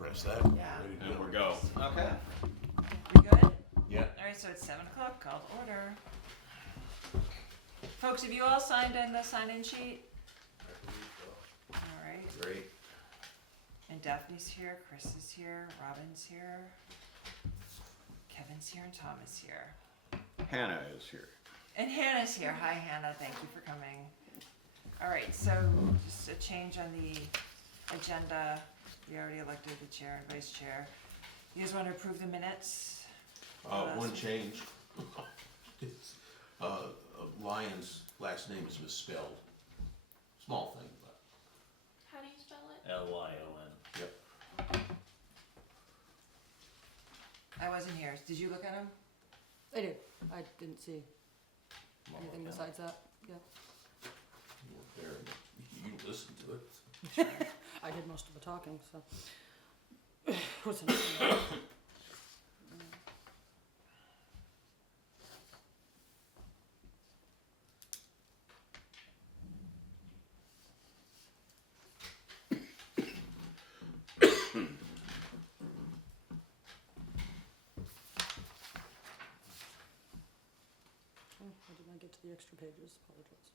press that. Yeah. Ready to And go. we're go. Okay. We good? Yeah. Alright, so it's 7 o'clock, call to order. Folks, have you all signed in the sign-in sheet? Alright, Great. and Daphne's here, Chris is here, Robin's here, Kevin's here, and Tom is here. Hannah is here. And Hannah's here. Hi Hannah, thank you for coming. Alright, so just a change on the agenda. We already elected the chair and vice chair. You guys want to approve the minutes? One change. It's, Lyon's last name is misspelled. Small thing, but, How do you spell it? Lyon. yep. I wasn't here. Did you look at them? I did. I didn't see anything besides that. Yeah, You weren't there, but you listened to it. I did most of the talking, so. What's the next one? Oh, I did not get to the extra pages. Apologize.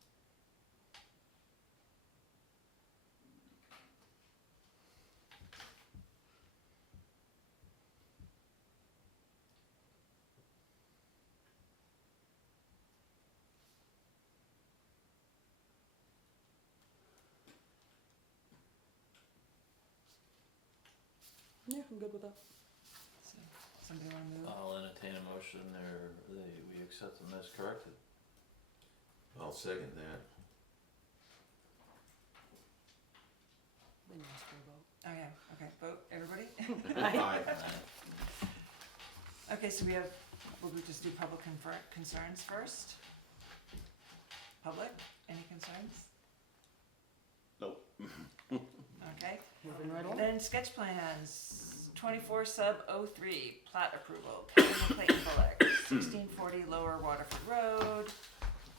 Yeah, I'm good with that. So, somebody want to move? I'll entertain a motion we accept them as corrected. I'll second that. Then you ask for a vote. Oh yeah, okay, vote, everybody? Aye. Okay, so we'll just do public concerns first. Public, any concerns? Nope. Okay, Moving right on. then sketch plans, 24 sub 03, plat approval, Kevin and Clayton Bullock, 1640 Lower Waterford Road.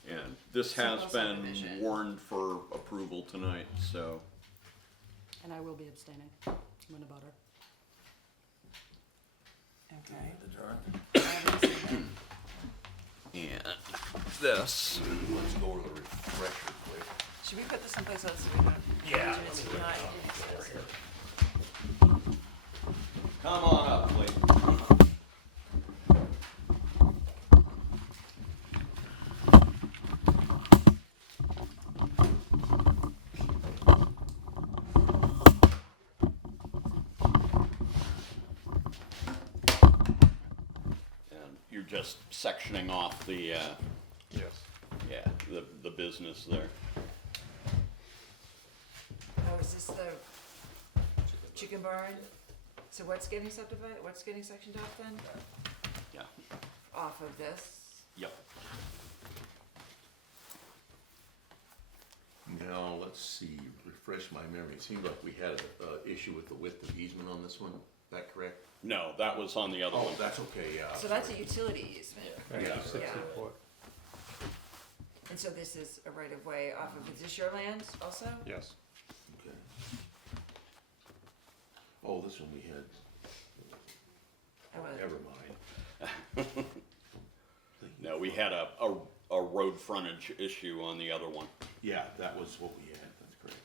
And this has Simple been subdivision. warned for approval tonight, so. And I will be abstaining. I'm in a butter. Okay. Adjourn. I haven't seen it. And this. Let's go over the refresher quick. Should we put this someplace else so we don't? Yeah. It's not- Come on up, please. And you're just sectioning off the, Yes. yeah, the business there. Oh, is this the chicken barn? So what's getting subdivided, what's getting sectioned off then? Yeah, Off of this? yep. Now, let's see, refresh my memory. It seemed like we had a issue with the width of easement on this one. Is that correct? No, that was on the other Oh, one. that's okay, yeah. So that's a utility easement. Yeah. Yeah. And so this is a right of way off of, is this your land also? Yes. Okay. Oh, this one we had, Oh, well, never mind. No, we had a road frontage issue on the other one. Yeah, that was what we had, that's correct.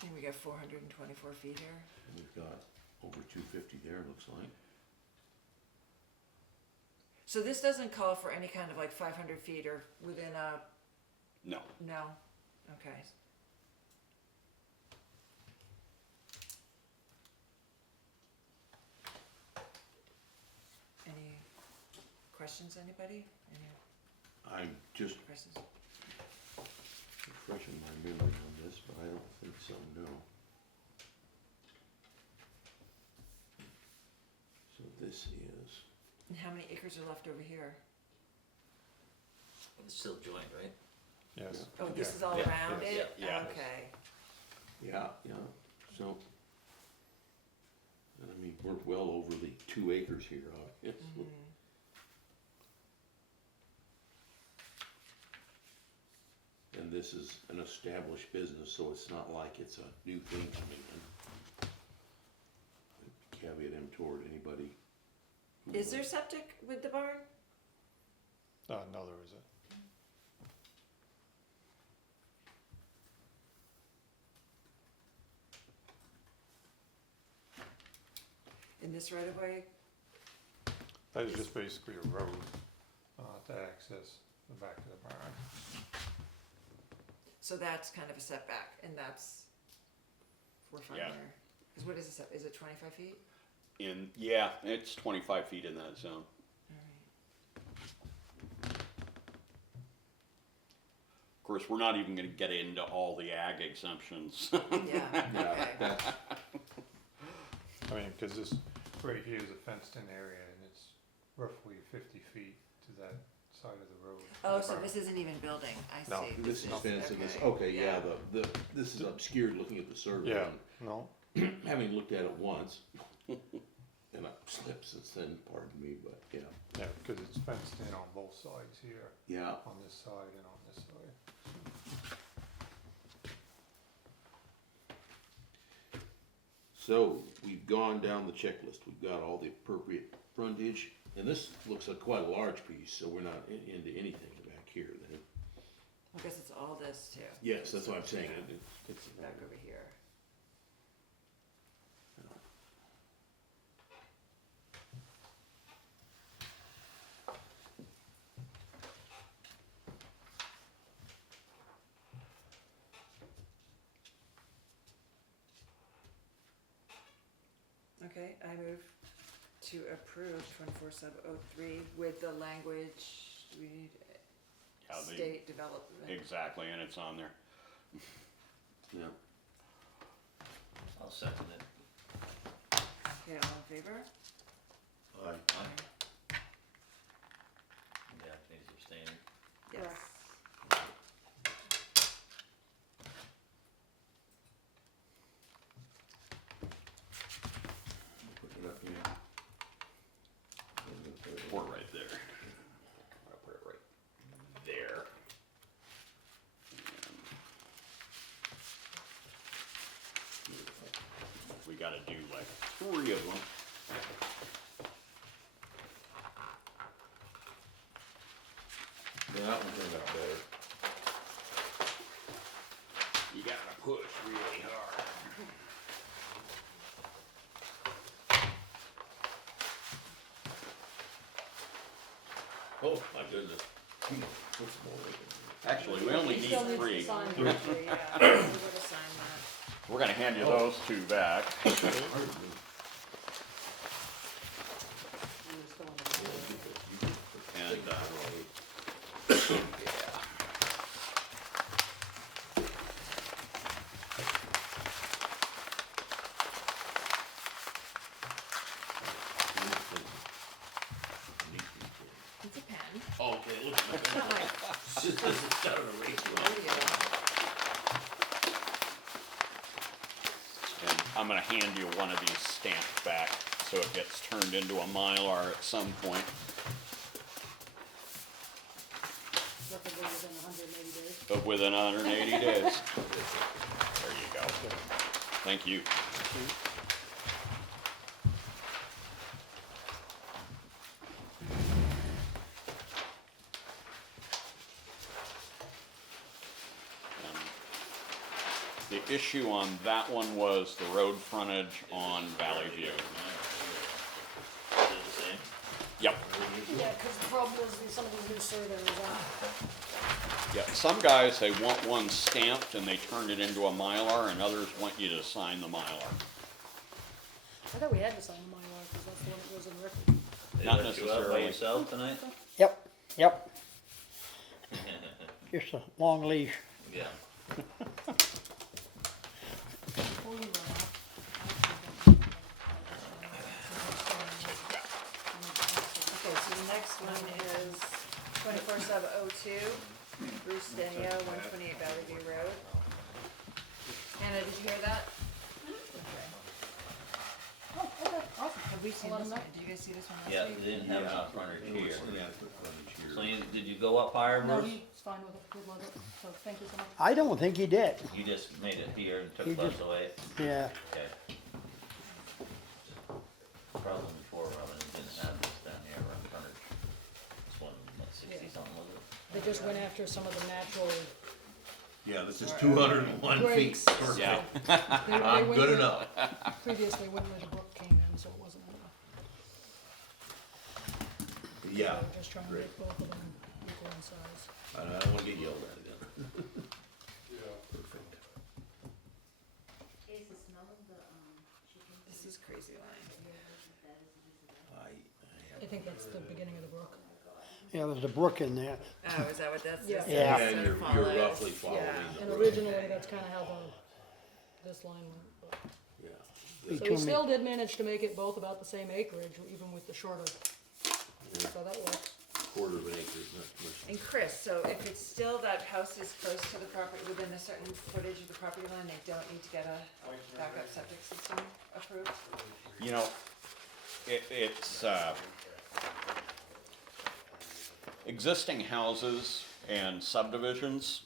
I think we got 424 feet here. And we've got over 250 there, looks like. So this doesn't call for any kind of like 500 feet or within a, No, no? Okay. Any questions, anybody? Any I'm just questions? refreshing my memory on this, but I don't think so, no. So this is, And how many acres are left over here? It's still joined, right? Yes. Oh, this is all Yeah. around Yeah. it? Yeah. Okay. yeah, so. And I mean, we're well over the 2 acres here, obviously. Mhm. And this is an established business, so it's not like it's a new thing coming in. untoward, anybody. Is there septic with the barn? No, there isn't. In this right of way? That is just basically a road, to access the back of the barn. So that's kind of a setback, and that's, we're fine Yeah. there. Cause what is it, is it 25 feet? Yeah, it's 25 feet in that zone. Alright. Of course, we're not even gonna get into all the ag exemptions. Yeah, Yeah, okay. that's, I mean, cause this right here is a fenced in area and it's roughly 50 feet to that side of the road. Oh, so this isn't even building, I No, see. this is fence and this, okay, yeah, this is obscured looking at the survey. Yeah, no, and Having looked at it once, and I've slipped since then, pardon me, but yeah, yeah, because it's fenced in on both sides here, yeah. on this side and on this side. So, we've gone down the checklist, we've got all the appropriate frontage, and this looks like quite a large piece, so we're not into anything back here then. I guess it's all this too. Yes, that's what I'm saying, it's. Back over here. Okay, I move to approve 24/7/03 with the language, we need Yeah, the- state development. Exactly, and it's on there. Yeah. I'll second it. Okay, all in favor? Aye. Daphne's abstaining. Yes. Put it up here. We're right there. I'll put it right there. And we gotta do like 3 of them. Yeah, that one turned out better. You gotta push really hard. Oh, my goodness. Put some more weight in Actually, we only need Still needs to 3. sign. Yeah, we would've signed that. We're gonna hand you those 2 back. there. Pardon me. I'm just going to- And, yeah. It's a pen. Oh, okay, look at that. Just doesn't start a race. And I'm gonna hand you one of these stamped back, so it gets turned into a Mylar at some point. Preferably within 180 days. But within 180 days. There you go. Thank you. The issue on that one was the road frontage on Valley View. Is it the same? Yep. Yeah, because the problem is that some of these new surveys, Yeah, some guys, they want one stamped and they turn it into a Mylar, and others want you to sign the Mylar. I thought we had to sign the Mylar, because that's the one that goes in the record. They Not let you out by necessarily. yourself tonight? Yep. Just a long leash. Yeah. Before you run off, Okay, so the next one is 24/7/02, Bruce Danielle, 128 Valley View Road. Hannah, did you hear that? Have we seen I'll let this him one? Did you guys see this one last Yeah, week? they didn't have enough frontage here. Yeah, put frontage here. So did you go up higher, no, Bruce? he's fine with it, good with it, so thank you so much. I don't think he did. You just made it here and He took less just- away? Yeah. Okay. just went after some of the natural, Yeah, this is 201 feet. Breaks. Perfect. Yeah. they I'm went good where- enough. previously went where the brook came in, so it wasn't enough. Yeah, We're just trying to great. make both of them equal in size. I don't wanna get yelled at again. Perfect. Is the smell of the, chicken? This is crazy line. I think that's the beginning of the brook. Yeah, there's a brook in there. Oh, is that what that's? Yeah. this Yeah. is? And So you're follows. roughly following Yeah. And the. originally, that's kinda how this line went. But- Yeah. Be So too we many- still did manage to make it both about the same acreage, even with the shorter. So that worked. Quarter of an acre is not much. And Chris, so if it's still that house is close to the property, within a certain footage of the property line, they don't need to get a backup septic system approved? You know, it's, existing houses and subdivisions,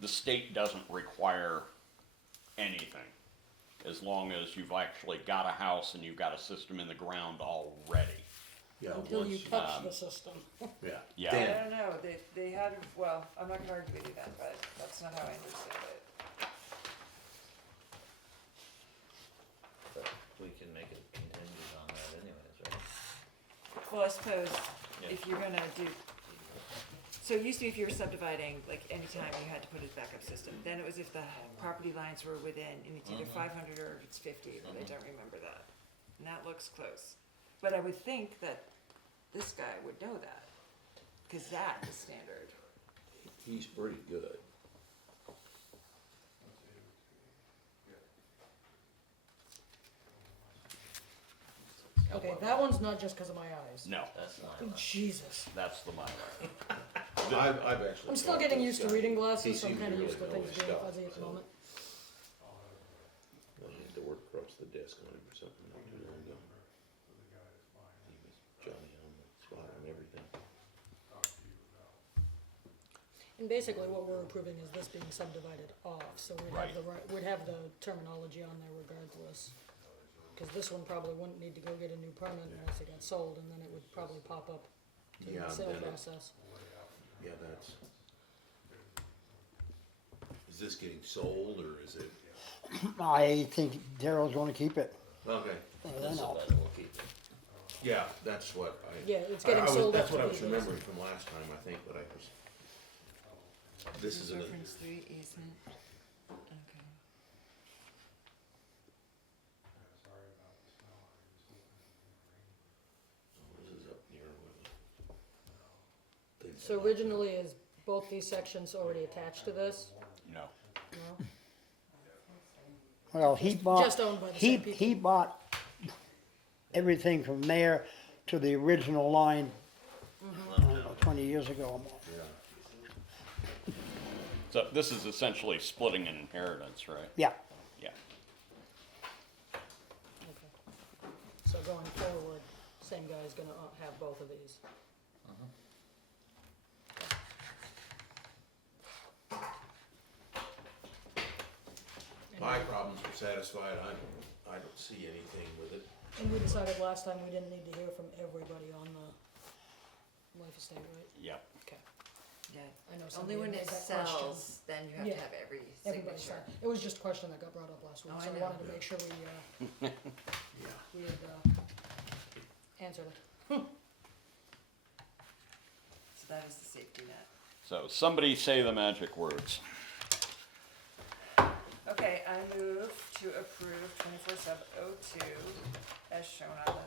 the state doesn't require anything. As long as you've actually got a house and you've got a system in the ground already. Yeah, Until you once, touch the system. yeah. Yeah. I Dan, don't know, they had, well, I'm not gonna argue with you then, but that's not how I understand it. But we can make it contingent on that anyways, right? Well, I suppose Yeah. if you're gonna do, so it used to be if you were subdividing, like anytime you had to put a backup system, then it was if the property lines were within, and it's either 500 or it's 50, but I don't remember that. And that looks close. But I would think that this guy would know that, cause that is standard. he's pretty good. Okay, that one's not just because of my eyes. No, That's not. Jesus. that's the Mylar. I've actually. I'm still talked getting to used this to guy. reading He glasses, so I'm seems kinda really used to know things his being stuff, fuzzy at the so moment. I had to work across the desk on him or something not too long ago. He was Johnny on the spot on everything. And basically what we're approving is this being subdivided off, so we'd have the right, we'd have the terminology on there regardless. Cause this one probably wouldn't need to go get a new permit unless it got sold, and then it would probably pop up through Yeah, the sale then it- process. Yeah, that's. Is this getting sold or is it? I think Daryl's gonna keep it. Okay, I This don't is know. better, we'll keep it. yeah, that's what I. Yeah, it's I getting was- sold That's up what to I was people. remembering from last time, I think, but I was. This is an. Reference 3 easement, okay. This is up near what? So originally, is both these sections already attached to this? No. No? Well, he bought, Just owned by the he, same people. he bought everything from there to the original line, I don't know, 20 years ago. or more. Yeah. So this is essentially splitting an inheritance, right? Yeah, Yeah. Okay. So going forward, same guy's gonna have both of these. My problems are satisfied, I don't see anything with it. And we decided last time we didn't need to hear from everybody on the life estate, right? Yep. Okay. Yeah, I know only somebody when made it that question. sells, then you have to Yeah. have every Everybody signature. said, it was just a question that got brought up last week, Oh, I so I know. wanted to make sure Yeah. we had, answered it. So that is the safety net. So somebody say the magic words. Okay, I move to approve 24/7/02 as shown on the.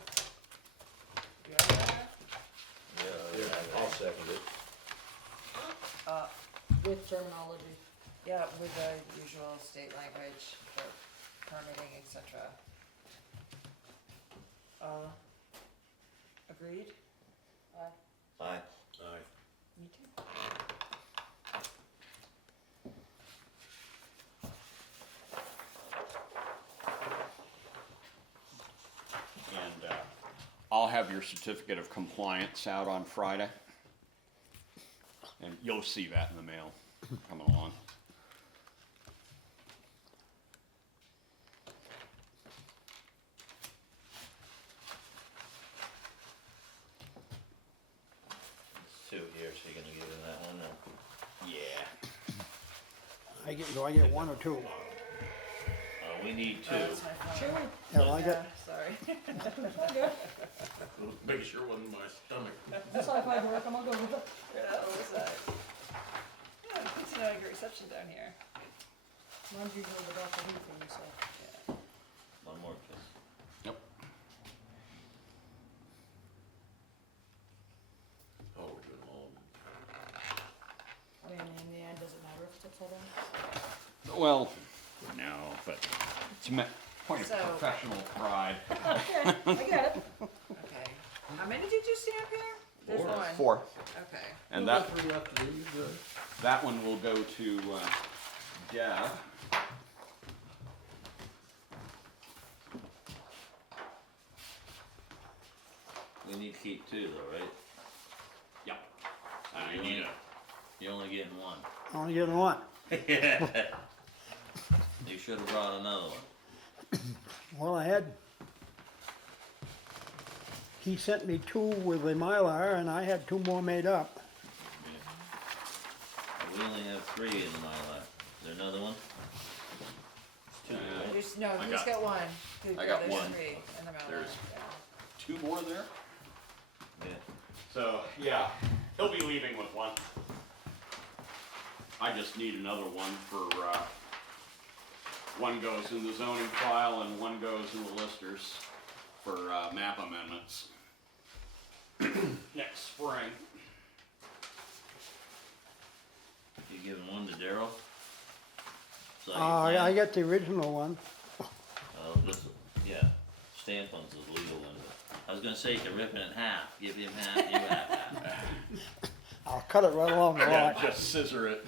Do you have that? Yeah, I'll second it. With terminology. Yeah, with the usual state language for permitting, etc. Agreed? Aye. Aye. Me too. And I'll have your certificate of compliance out on Friday. And you'll see that in the mail coming along. Two here, so you're gonna give him that one and Do I get one or two? We need Oh, two. that's my phone. Sure. Yeah, well, I Yeah, got, sorry. Make sure it wasn't my stomach. That's how I work, I'm gonna go with it. Yeah, what was that? Yeah, good to know I get reception down here. Mine's usually the Dr. Who thing, so. Yeah. One more, please. Yep. Oh, we're doing all of them. I mean, in the end, does it matter if it's upside down? Well, no, but it's a point of So- professional pride. Okay, I get it. Okay. How many did you see up here? There's Four. one. 4. Okay. And We've that, got 3 left to do, you're good. that one will go to Deb. We need to keep two though, right? Yep. You only- You're only getting one. only getting one. You should have brought another one. Well, he sent me 2 with the Mylar, and I had 2 more made up. We only have 3 in the Mylar. Is there another one? Two, right? There's, no, I he's got- got one. I got There's one. 3 in the Mount. There's- Yeah. 2 more there? Yeah. So, yeah, he'll be leaving with one. I just need another one for, one goes in the zoning file and one goes in the listers for, map amendments. Next spring. You giving one to Daryl? So you I plan- got the original one. this, yeah, stamp one's the legal one. I was gonna say you could rip it in half, give him half, you have half. I'll cut it right along the Yeah, line. just scissor it.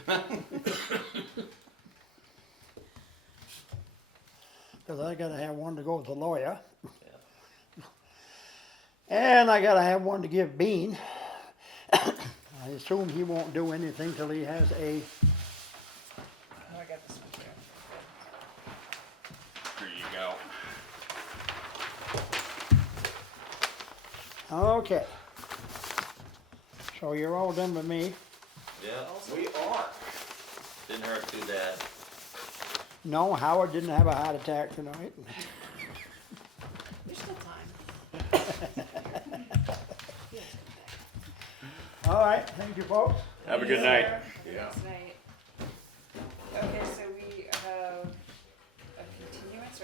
Cause I gotta have one to go with the lawyer. Yeah. And I gotta have one to give Bean. I assume he won't do anything till he has a, Oh, I got this one too. Here you go. okay. So you're all done with me. Yeah, We are. didn't hurt too bad. No, Howard didn't have a heart attack tonight. There's still time. All right, thank you, folks. Have a good night. Yeah. Thanks, night. Okay, so we have a continuance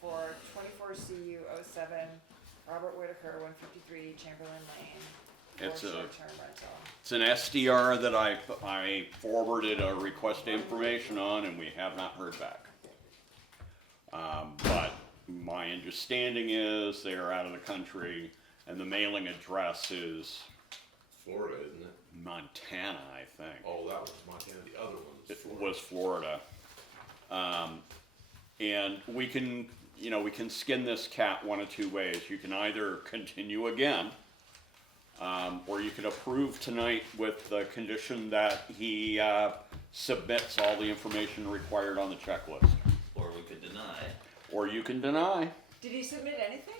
for 24 CU 07, Robert Whitaker, 153 Chamberlain Lane. It's for a- short-term rental. It's an SDR that I forwarded a request information on and we have not heard back. But my understanding is they are out of the country and the mailing address is Florida, isn't it? Montana, I think. Oh, that was Montana, the other one was It Florida. was Florida. And we can skin this cat one of 2 ways. You can either continue again, or you can approve tonight with the condition that he submits all the information required on the checklist. Or we could deny. Or you can deny, Did he submit anything?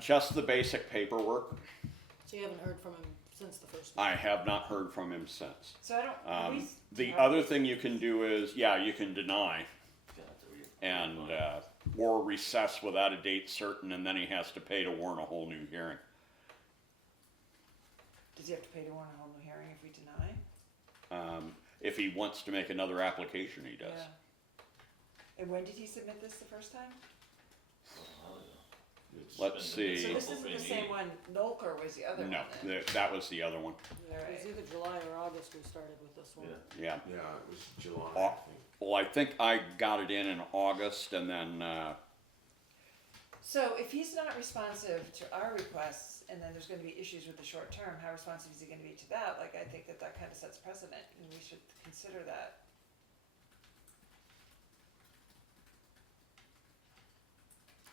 just the basic paperwork. So you haven't heard from him since the first one? I have not heard from him since. So I don't. The other thing you can do is, yeah, you can deny and, or recess without a date certain, and then he has to pay to warn a whole new hearing. Does he have to pay to warn a whole new hearing if we deny? If he wants to make another application, he does. Yeah. And when did he submit this the first time? It's Let's been- see. So this isn't the same one. Nolker was the other No, one. Then. that was the other one. All It was right. either July or August we started with this one. Yeah. Yeah. Yeah, it was July, Oh. I think. Well, I think I got it in August, and then So if he's not responsive to our requests, and then there's going to be issues with the short term, how responsive is he going to be to that? Like, I think that kind of sets precedent, and we should consider that.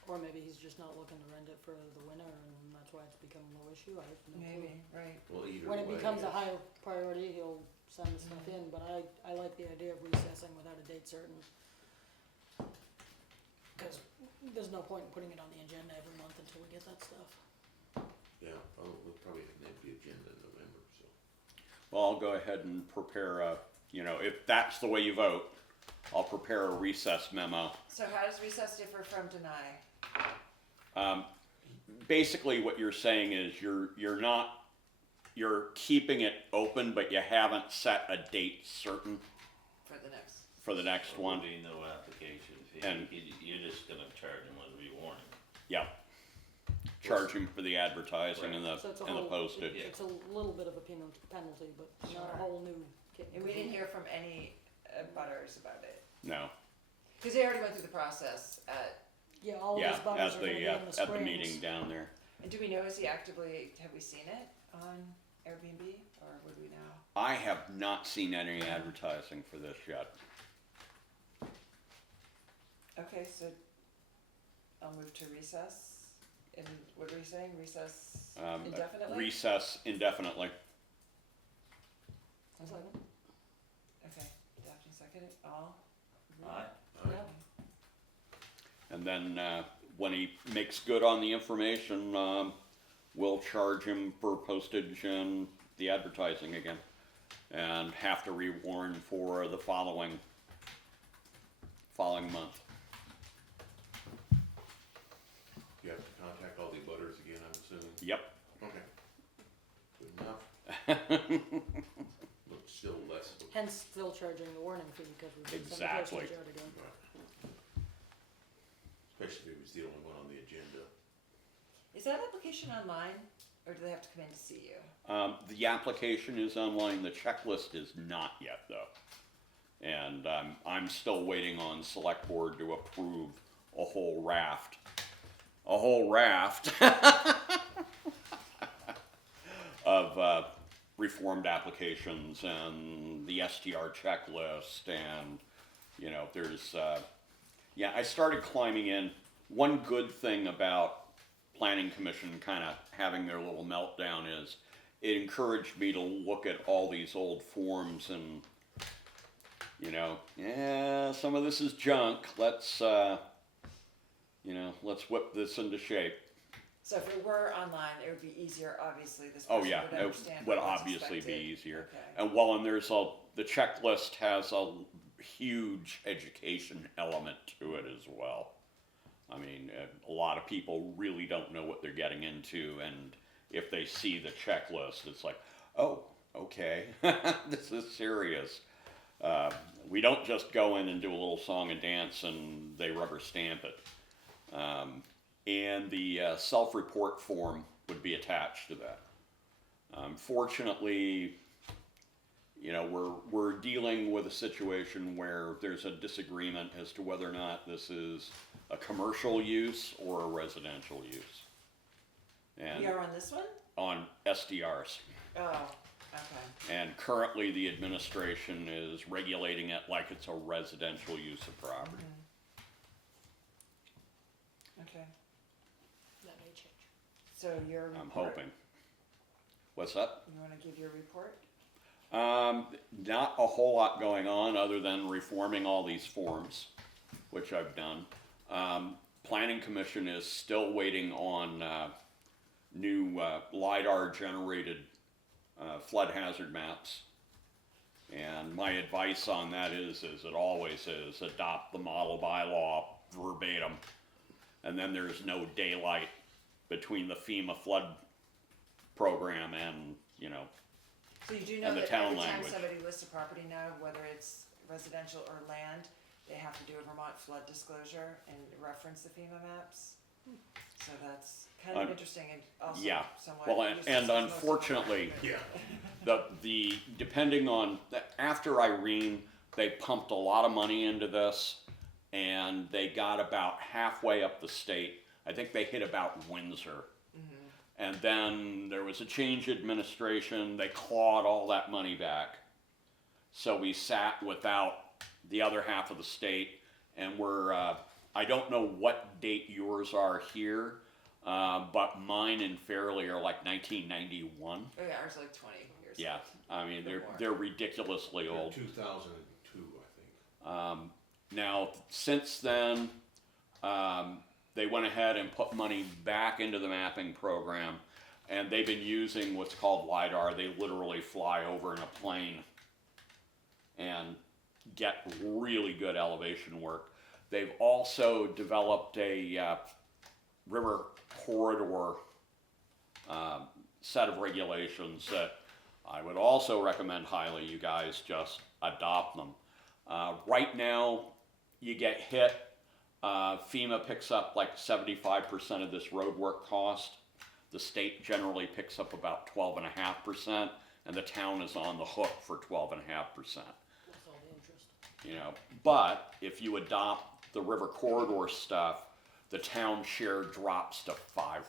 Or maybe he's just not looking to rent it for the winter and that's why it's become a low issue, I have no clue. Maybe, right. Well, either When it way, becomes a it's- high priority, he'll send the stuff in, but I like the idea of recessing without a date certain. Cause there's no point in putting it on the agenda every month until we get that stuff. Yeah, we'll probably have an empty agenda in November, so. well, I'll go ahead and prepare a you know, if that's the way you vote, I'll prepare a recess memo. So how does recess differ from deny? Basically what you're saying is you're keeping it open, but you haven't set a date certain For the next, for the next There one. will be no application fee. And- You're just gonna charge them with rewarning. Yeah. Charge him for the advertising and So it's a the whole, postage. it's a little bit of a penalty, but not Sure. a whole new. and we didn't hear from any butters about it, No, cause they already went through the process Yeah, all of yeah, his butters at are gonna be in the the springs. meeting down there. and do we know, is he actively, have we seen it on Airbnb, or would we know? I have not seen any advertising for this yet. Okay, so I'll move to recess, and what are we saying, recess indefinitely? Recess indefinitely. Second. Okay, Daphne seconded, all? Aye. Yeah. And then, when he makes good on the information, we'll charge him for postage and the advertising again. And have to rewarn for the following month. You have to contact all the butters again, I'm assuming. Yep. Okay. Good enough. Looks still less. of a- Hence still charging the warning fee because we did send the Exactly. postage out again. Especially if it was the only one on the agenda. Is that application online, or do they have to come in to see you? The application is online, the checklist is not yet though. And, I'm still waiting on select board to approve a whole raft of, reformed applications and the STR checklist and, you know, there's, yeah, I started climbing in. One good thing about planning commission kind of having their little meltdown is it encouraged me to look at all these old forms and, you know, yeah, some of this is junk. Let's, you know, let's whip this into shape. So if it were online, it would be easier, obviously, this Oh person yeah, would it understand would what's obviously be expected. easier. Okay. And well, and the checklist has a huge education element to it as well. I mean, a lot of people really don't know what they're getting into, and if they see the checklist, it's like, oh, okay, this is serious. We don't just go in and do a little song and dance and they rubber stamp it. And the self-report form would be attached to that. Fortunately, you know, we're dealing with a situation where there's a disagreement as to whether or not this is a commercial use or a residential use. And We are on this one? on SDRs. Oh, okay. And currently the administration is regulating it like it's a residential use of property. Okay, That may change. so your report. I'm hoping. What's that? You wanna give your report? Not a whole lot going on other than reforming all these forms, which I've done. Planning Commission is still waiting on, new, LiDAR generated, flood hazard maps. And my advice on that is it always is, adopt the model bylaw verbatim. And then there's no daylight between the FEMA flood program and, you know, So you do know And the that town every time language. somebody lists a property now, whether it's residential or land, they have to do a Vermont flood disclosure and reference the FEMA maps? So that's kind of Un- interesting and also yeah. somewhat. Well, and useless, most of the unfortunately, time. Yeah. the depending on after Irene, they pumped a lot of money into this, and they got about halfway up the state. I think they hit about Windsor, and then there was a change in administration. They clawed all that money back, so we sat without the other half of the state, and we're. I don't know what date yours are here, but mine and Fairleigh are like 1991. Oh yeah, ours are like 20 years. Yeah, I mean Bit more. they're ridiculously old. 2002, I think. Now since then, they went ahead and put money back into the mapping program, and they've been using what's called LiDAR. They literally fly over in a plane and get really good elevation work. They've also developed a river corridor set of regulations that I would also recommend highly you guys just adopt them. Right now, you get hit. FEMA picks up like 75% of this road work cost. The state generally picks up about 12.5%, and the town is on the hook for 12.5%. That's all the interest. You know, but if you adopt the river corridor stuff, the town share drops to 5%.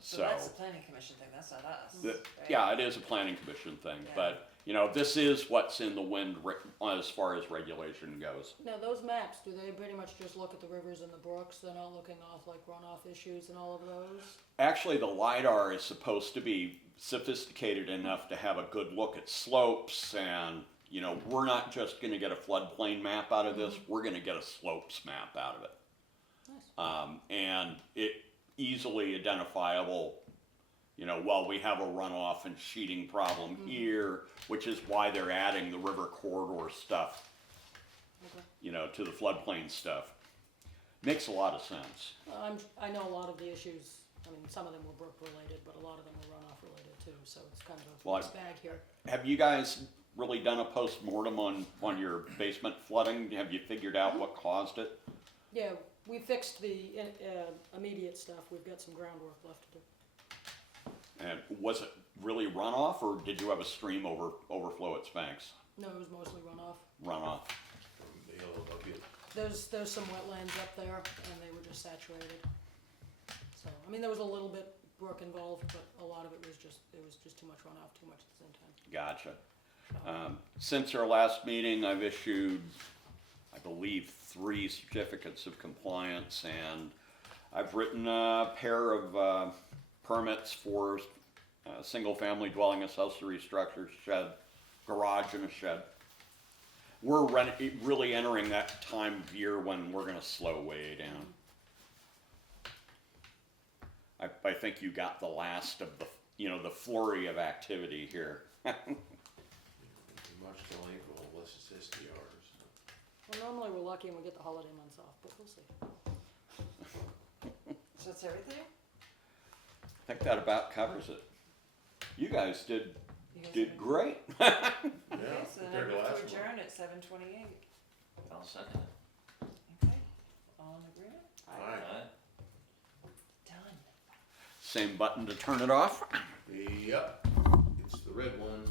So that's the planning commission thing, that's not us, The- right? yeah, it is a planning commission thing, Yeah. but, you know, this is what's in the wind as far as regulation goes. Now, those maps, do they pretty much just look at the rivers and the brooks? They're not looking off like runoff issues and all of those? Actually, the LiDAR is supposed to be sophisticated enough to have a good look at slopes, and, you know, we're not just gonna get a floodplain map out of this, we're gonna get a slopes map out of it. Nice. And it easily identifiable, you know, well, we have a runoff and sheeting problem here, which is why they're adding the river corridor stuff, Okay. you know, to the floodplain stuff. Makes a lot of sense. I know a lot of the issues, I mean, some of them were brook related, but a lot of them were runoff related too, so it's kind of a Well, mixed bag here. Have you guys really done a post-mortem on your basement flooding? Have you figured out what caused it? Yeah, we fixed the immediate stuff, we've got some groundwork left to do. And was it really runoff, or did you have a stream overflow its banks? No, it was mostly runoff. Runoff. From the yellow bucket. There's some wetlands up there, and they were just saturated. So, I mean, there was a little bit brook involved, but a lot of it was just too much runoff, too much at the same time. Gotcha. Since our last meeting, I've issued, I believe, 3 certificates of compliance, and I've written a pair of permits for single-family dwelling, accessory structures, shed, garage, and a shed. We're really entering that time of year when we're gonna slow way down. I think you got the last of the, you know, the flurry of activity here. Much till April, unless it's SDRs. Well, normally we're lucky and we get the holiday months off, but we'll see. So that's everything? I think that about covers it. You guys did You guys did have- great. Okay, Yeah, so then I compared to move last to one. adjourn at 7:28. I'll second it. Okay, all in agreement? Aye. Alright. Done. Same button to turn it off. Yep, it's the red one.